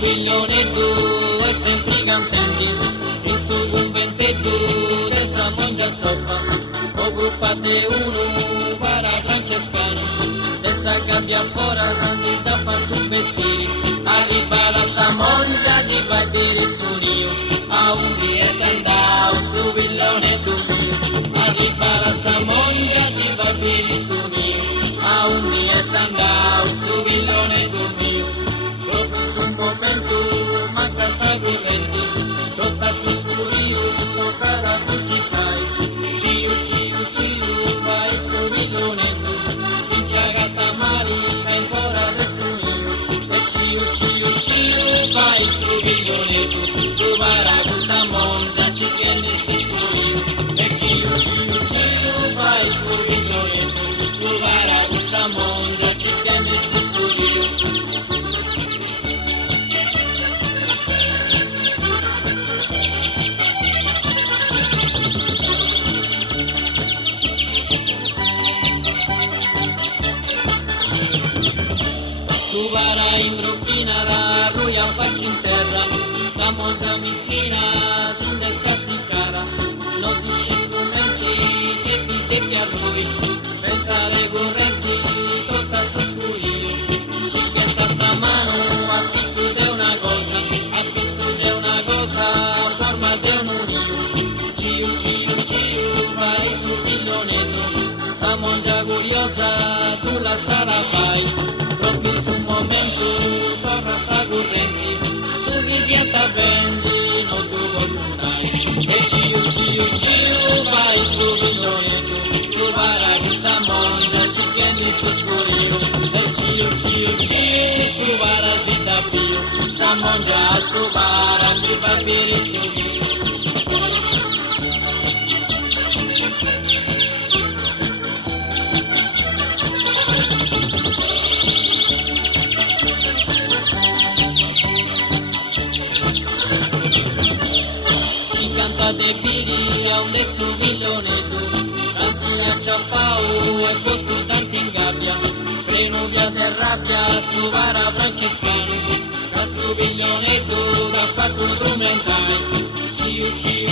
Viglionetto è sempre cantante, il suo conventetto resta mangia zoppa, o gruppate uno para francescano, dessa cambia fora santi da fatto un vestire, arriva la samongia di vedere sonio, a un dia stendao su viglionetto mio, arriva la samongia di vedere sonio, a un dia stendao su viglionetto mio. Un momento manca sa corrente, sotto sul scurio, toccata su cicai, ciu, vai su viglionetto, si giagata marina ancora adesso mio, e ciu, vai su viglionetto, tu vara questa monza, ci tieni sicuro, e ciu, vai su viglionetto, tu vara questa monza, ci tieni sicuro. Vara imbrocchina la roia faccia in terra, la molta mischina sulle scazzicara, non si strumenti che ti devi a voi, pensare correnti tutta su scurio, si schietta sta mano a pizzo di una cosa, a forma di un unio, ciu, vai su viglionetto, sta mongia curiosa, tu la sarà fai. Proprio su un momento torna sta corrente, su chi pianta vendi non tu fortunai. E ciu, vai su viglionetto, tu vara questa monza, ci tieni su scurio. E ciu, tu vara si da pio, sta mongia su vara, ti fa pirito. De piri a un detto viglionetto, tanti a ciappao e posto tanti in gabbia, freno via terrappia, su vara francescano, da su viglionetto, da fatto strumentale, ciu,